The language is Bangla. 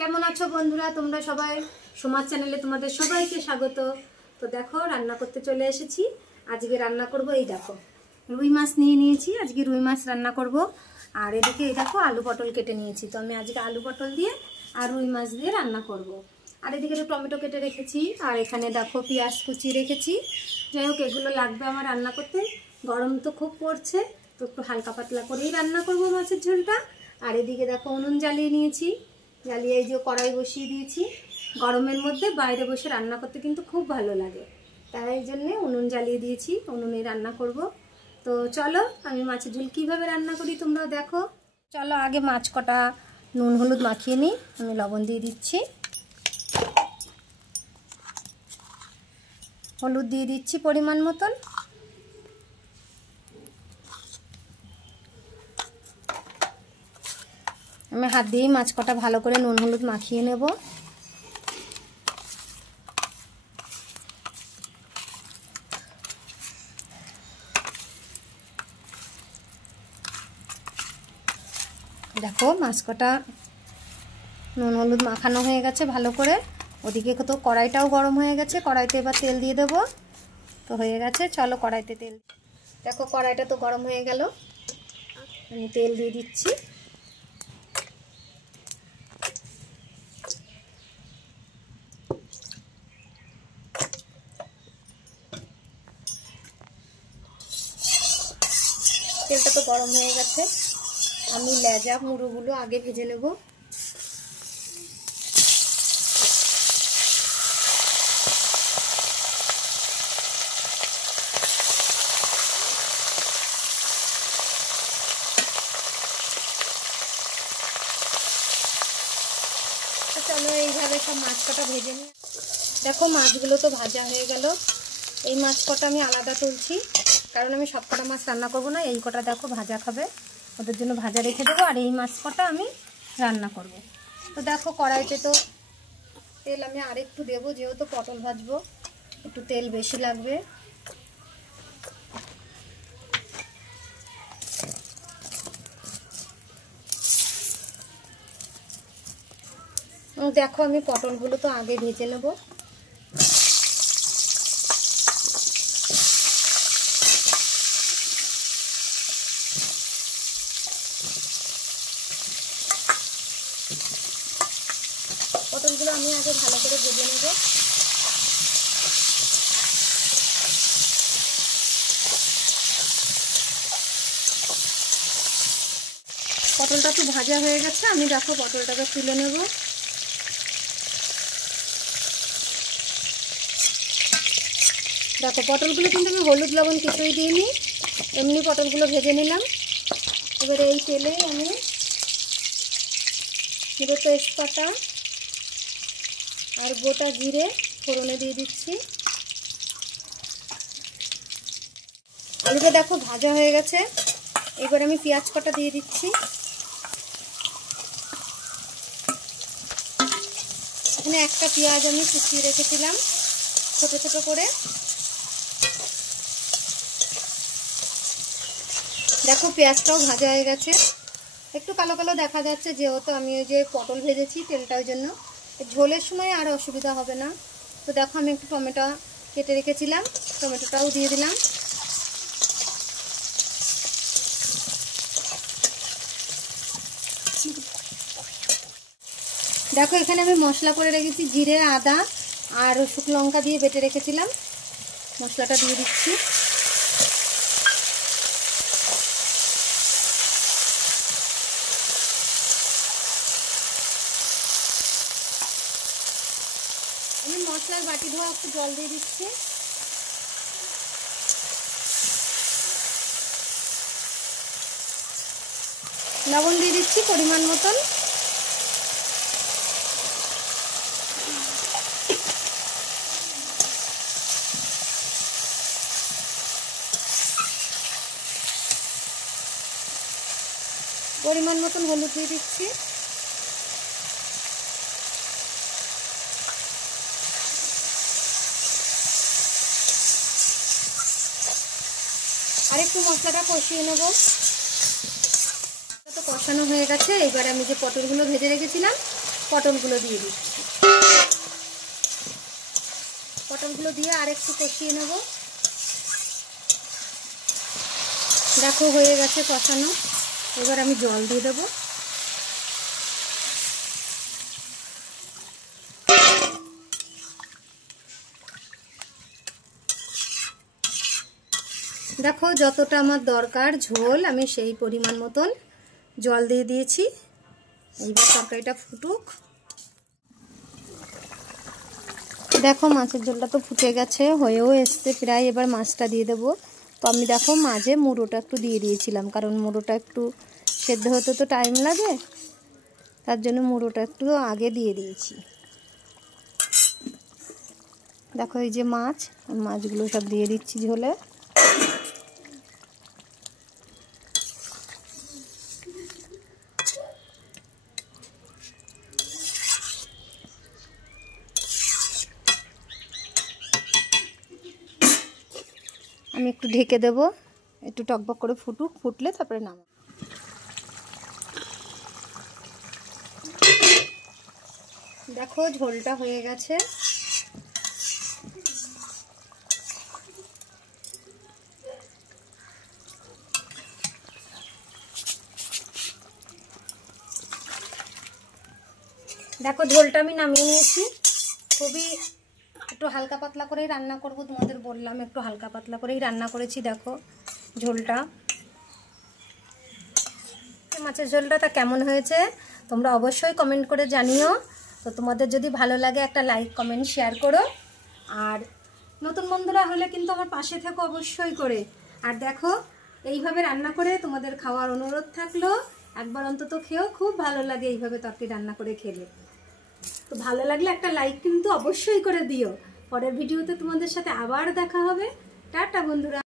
কেমন আছো বন্ধুরা তোমরা সবাই? সমাজ চ্যানেলে তোমাদের সবাইকে স্বাগত। তো দেখো রান্না করতে চলে এসেছি। আজকে রান্না করব, এই দেখো রুই মাছ নিয়ে নিয়েছি। আজকে রুই মাছ রান্না করব। আর এদিকে এই দেখো আলু পটল কেটে নিয়েছি। তো আমি আজকে আলু পটল দিয়ে আর রুই মাছ দিয়ে রান্না করব। আর এদিকে তো টমেটো কেটে রেখেছি। আর এখানে দেখো পেঁয়াজ কুচি রেখেছি। যাই হোক এগুলো লাগবে আমার রান্না করতে। গরম তো খুব পড়ছে, তো একটু হালকা পাতলা করেই রান্না করব মাছের ঝোলটা। আর এদিকে দেখো উনুন জ্বালিয়ে নিয়েছি। জ্বালিয়ে এই যে কড়াই বসিয়ে দিয়েছি। গরমের মধ্যে বাইরে বসে রান্না করতে কিন্তু খুব ভালো লাগে, তাই এই জন্যে উনুন জ্বালিয়ে দিয়েছি। উনুনে রান্না করব। তো চলো আমি মাছের ঝোল কীভাবে রান্না করি তোমরাও দেখো। চলো আগে মাছ কটা নুন হলুদ মাখিয়ে নিই। আমি লবণ দিয়ে দিচ্ছি, হলুদ দিয়ে দিচ্ছি পরিমাণ মতন। আমি হাত দিয়েই মাছ কটা ভালো করে নুন হলুদ মাখিয়ে নেব। দেখো মাছ কটা নুন হলুদ মাখানো হয়ে গেছে ভালো করে। ওদিকে তো কড়াইটাও গরম হয়ে গেছে। কড়াইতে এবার তেল দিয়ে দেবো। তো হয়ে গেছে, চলো কড়াইতে তেল। দেখো কড়াইটা তো গরম হয়ে গেল। আমি তেল দিয়ে দিচ্ছি। তেলটা তো গরম হয়ে গেছে। আমি লেজা মুড়োগুলো আগে ভেজে নেব। চলো এইভাবে সব মাছ কটা ভেজে নিই। দেখো মাছগুলো তো ভাজা হয়ে গেল। এই মাছ কটা আমি আলাদা তুলছি, কারণ আমি সব কটা মাছ রান্না করব না। এই কটা দেখো ভাজা খাবে, ওদের জন্য ভাজা রেখে দেবো। আর এই মাছ কটা আমি রান্না করব। তো দেখো কড়াইতে তো তেল আমি আরেকটু দেবো, যেহেতু পটল ভাজবো একটু তেল বেশি লাগবে। দেখো আমি পটলগুলো তো আগে ভেজে নেব। পটলগুলো আমি আগে ভালো করে ভেজে নেব। পটলটা তো ভাজা হয়ে গেছে। আমি দেখো পটলটাকে তুলে নেব। দেখো পটলগুলো কিন্তু আমি হলুদ লবণ কিছুই দিইনি, এমনি পটলগুলো ভেজে নিলাম। এবারে এই তেলে আমি পুরো তেজপাতা আর গোটা জিরে ফোড়নে দিয়ে দিচ্ছি। আলুটা দেখো ভাজা হয়ে গেছে। এবার আমি পেঁয়াজ কটা দিয়ে দিচ্ছি। এখানে একটা পেঁয়াজ আমি কুচিয়ে রেখেছিলাম ছোট ছোট করে। দেখো পেঁয়াজটাও ভাজা হয়ে গেছে, একটু কালো কালো দেখা যাচ্ছে, যেহেতু আমি ওই যে পটল ভেজেছি তেলটার জন্য। ঝোলের সময় আর অসুবিধা হবে না। তো দেখো আমি একটু টমেটো কেটে রেখেছিলাম, টমেটোটাও দিয়ে দিলাম। দেখো এখানে আমি মশলা করে রেখেছি, জিরে আদা আর শুকনো লঙ্কা দিয়ে বেটে রেখেছিলাম। মশলাটা দিয়ে দিচ্ছি। আমি মশলার বাটি ধোয়া একটু জল দিয়ে দিচ্ছি। লবণ দিয়ে দিচ্ছি পরিমাণ মতন। পরিমাণ মতন হলুদ দিয়ে দিচ্ছি। আর একটু মশলাটা কষিয়ে নেব। তো কষানো হয়ে গেছে। এবার আমি যে পটলগুলো ভেজে রেখেছিলাম পটলগুলো দিয়ে দিচ্ছি। পটলগুলো দিয়ে আর একটু কষিয়ে নেব। দেখো হয়ে গেছে কষানো, এবার আমি জল দিয়ে দেবো। দেখো যতটা আমার দরকার ঝোল আমি সেই পরিমাণ মতন জল দিয়ে দিয়েছি। এইবার তরকারিটা ফুটুক। দেখো মাছের ঝোলটা তো ফুটে গেছে, হয়েও এসছে প্রায়। এবার মাছটা দিয়ে দেবো। তো আমি দেখো মাঝে মুড়োটা একটু দিয়ে দিয়েছিলাম, কারণ মুড়োটা একটু সেদ্ধ হতে তো টাইম লাগে, তার জন্য মুড়োটা একটু আগে দিয়ে দিয়েছি। দেখো এই যে মাছগুলো সব দিয়ে দিচ্ছি ঝোলে। আমি একটু ঢেকে দেব, একটু টকবক করে ফুটুক, ফুটলে তারপরে নামাবো। দেখো ঝোলটা হয়ে গেছে। দেখো ঝোলটা আমি নামিয়ে নিয়েছি। খুবই একটু হালকা পাতলা করেই রান্না করব, তোমাদের বললাম একটু হালকা পাতলা করেই রান্না করেছি। দেখো ঝোলটা, মাছের ঝোলটা তা কেমন হয়েছে তোমরা অবশ্যই কমেন্ট করে জানিও। তো তোমাদের যদি ভালো লাগে একটা লাইক কমেন্ট শেয়ার করো, আর নতুন বন্ধুরা হলে কিন্তু আমার পাশে থেকো অবশ্যই করে। আর দেখো এইভাবে রান্না করে তোমাদের খাওয়ার অনুরোধ থাকলো, একবার অন্তত খেয়েও, খুব ভালো লাগে এইভাবে তরকারি রান্না করে খেলে। তো ভালো লাগলে একটা লাইক কিন্তু অবশ্যই করে দিও। পরের ভিডিওতে তোমাদের সাথে আবার দেখা হবে। টাটা বন্ধুরা।